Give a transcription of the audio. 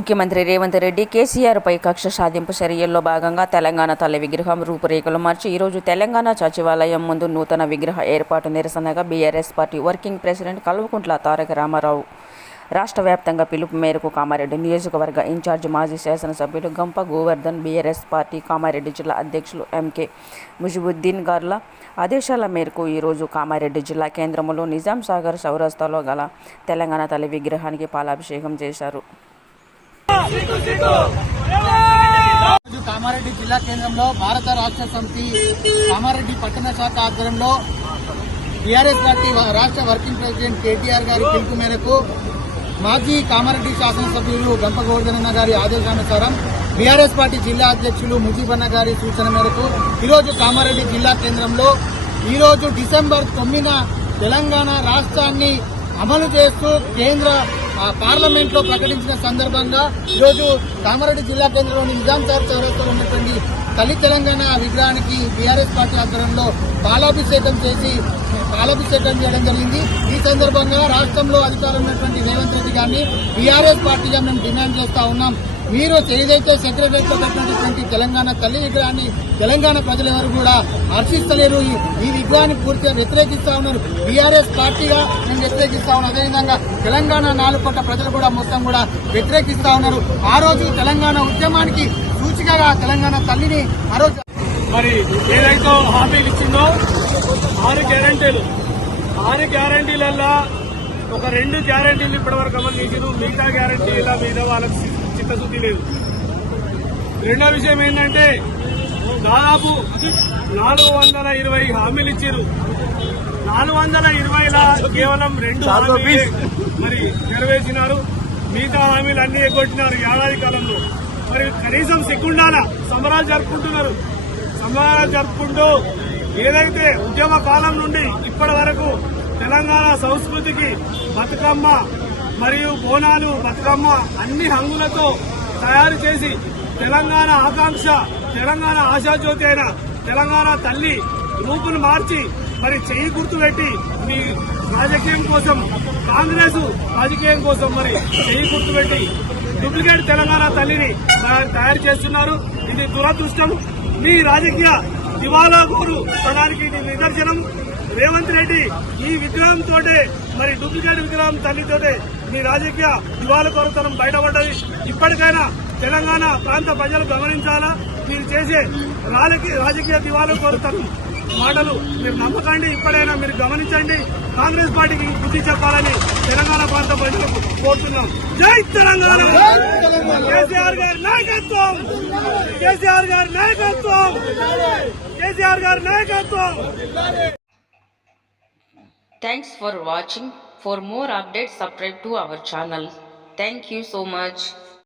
ముఖ్యమంత్రి రేవంత్ రెడ్డి కేసీఆర్పై కక్ష సాధింపు చర్యల్లో భాగంగా తెలంగాణ తల్లి విగ్రహం రూపురేఖలు మార్చి ఈరోజు తెలంగాణ సచివాలయం ముందు నూతన విగ్రహ ఏర్పాటు నిరసనగా BRS party working president Kalvakuntla Taraka Ramarao రాష్ట్ర వ్యాప్తంగా పిలుపు మేరకు కామారెడ్డి నియోజకవర్గ ఇన్ఛార్జి మాజీ శాసనసభ్యులు గంప గోవర్ధన్, బీఆర్ఎస్ పార్టీ కామారెడ్డి జిల్లా అధ్యక్షులు ఎంకే ముజిబుద్దీన్ గార్ల ఆదేశాల మేరకు ఈరోజు కామారెడ్డి జిల్లా కేంద్రంలో నిజాం సాగర్ చౌరస్తాలో గల తెలంగాణ తల్లి విగ్రహానికి పాలాభిషేకం చేశారు. కామారెడ్డి జిల్లా కేంద్రంలో భారత రాష్ట్ర సమితి కామారెడ్డి పట్టణ శాఖ ఆధ్వర్యంలో బీఆర్ఎస్ పార్టీ రాష్ట్ర వర్కింగ్ ప్రెసిడెంట్ కేటీఆర్ గారి పిలుపు మేరకు మాజీ కామారెడ్డి శాసనసభ్యులు గంప గోవర్ధనన్న గారి ఆదేశానుసారం బీఆర్ఎస్ పార్టీ జిల్లా అధ్యక్షులు ముజీబన్న గారి సూచన మేరకు ఈరోజు కామారెడ్డి జిల్లా కేంద్రంలో ఈరోజు డిసెంబర్ 9న తెలంగాణ రాష్ట్రాన్ని అమలు చేస్తూ కేంద్ర పార్లమెంట్ లో ప్రకటించిన సందర్భంగా ఈరోజు కామారెడ్డి జిల్లా కేంద్రంలోని నిజాం సాగర్ చౌరస్తాలో ఉన్నటువంటి తల్లి తెలంగాణ విగ్రహానికి బీఆర్ఎస్ పార్టీ ఆధ్వర్యంలో పాలాభిషేకం చేయడం జరిగింది. ఈ సందర్భంగా రాష్ట్రంలో అధికారంలో ఉన్నటువంటి రేవంత్ రెడ్డి గారిని బీఆర్ఎస్ పార్టీగా మేము డిమాండ్ చేస్తా ఉన్నాం. మీరు ఏదైతే సెక్రటరియట్ లో పెట్టినటువంటి తెలంగాణ తల్లి విగ్రహాన్ని తెలంగాణ ప్రజలెవరు కూడా హర్షిస్తలేరు. ఈ విగ్రహాన్ని పూర్తిగా వ్యతిరేకిస్తా ఉన్నారు. బీఆర్ఎస్ పార్టీగా మేము వ్యతిరేకిస్తా ఉన్నాం. అదేవిధంగా తెలంగాణ 4 కోట్ల ప్రజలు కూడా మొత్తం కూడా వ్యతిరేకిస్తా ఉన్నారు. ఆ రోజు తెలంగాణ ఉద్యమానికి సూచికగా తెలంగాణ తల్లిని ఆ రోజు మరి ఏదైతే హామీలు ఇచ్చిందో 6 గ్యారంటీలల్లో ఒక 2 గ్యారంటీలు ఇప్పటివరకు అమలు చేసిన, మిగతా గ్యారంటీల మీద వాళ్ళకి చిత్తశుద్ధి లేదు. రెండో విషయం ఏంటంటే దాదాపు 420 హామీలు ఇచ్చారు. 420లా కేవలం 2 హామీలు మరి నెరవేర్చినారు. మిగతా హామీలు అన్ని ఎగ్గొట్టినారు ఏడాది కాలంలో. మరి కనీసం సిగ్గుండాల సమరాలు జరుపుకుంటూ ఏదైతే ఉద్యమ కాలం నుండి ఇప్పటి వరకు తెలంగాణ సంస్కృతికి బతుకమ్మ మరియు బోనాలు, బతుకమ్మ అన్ని హంగులతో తయారు చేసి తెలంగాణ ఆకాంక్ష, తెలంగాణ ఆశాజ్యోతి అయిన తెలంగాణ తల్లి రూపును మార్చి మరి చెయ్యి గుర్తుపెట్టి మీ రాజకీయం కోసం, కాంగ్రెస్ రాజకీయం కోసం మరి చెయ్యి గుర్తుపెట్టి డూప్లికేట్ తెలంగాణ తల్లిని తయారు చేస్తున్నారు. ఇది దురదృష్టం. మీ రాజకీయ దివాలా కోరు తనానికి ఇది నిదర్శనం. రేవంత్ రెడ్డి ఈ విగ్రహంతో మరి డూప్లికేట్ విగ్రహం తల్లితోటే మీ రాజకీయ దివాలా కోరుతనం బయటపడ్డది. ఇప్పటికైనా తెలంగాణ ప్రాంత ప్రజలు గమనించాలా. మీరు చేసే రాజకీయ దివాలా కోరుతనం మాటలు మీరు నమ్మకండి. ఇప్పుడైనా మీరు గమనించండి. కాంగ్రెస్ పార్టీకి బుద్ధి చెప్పాలని తెలంగాణ ప్రాంత ప్రజలకు కోరుతున్నాం. జై తెలంగాణ! కేసీఆర్ గారి నాయకత్వం! కేసీఆర్ గారి నాయకత్వం! కేసీఆర్ గారి నాయకత్వం! Thanks for watching. For more updates, subscribe to our channel. Thank you so much.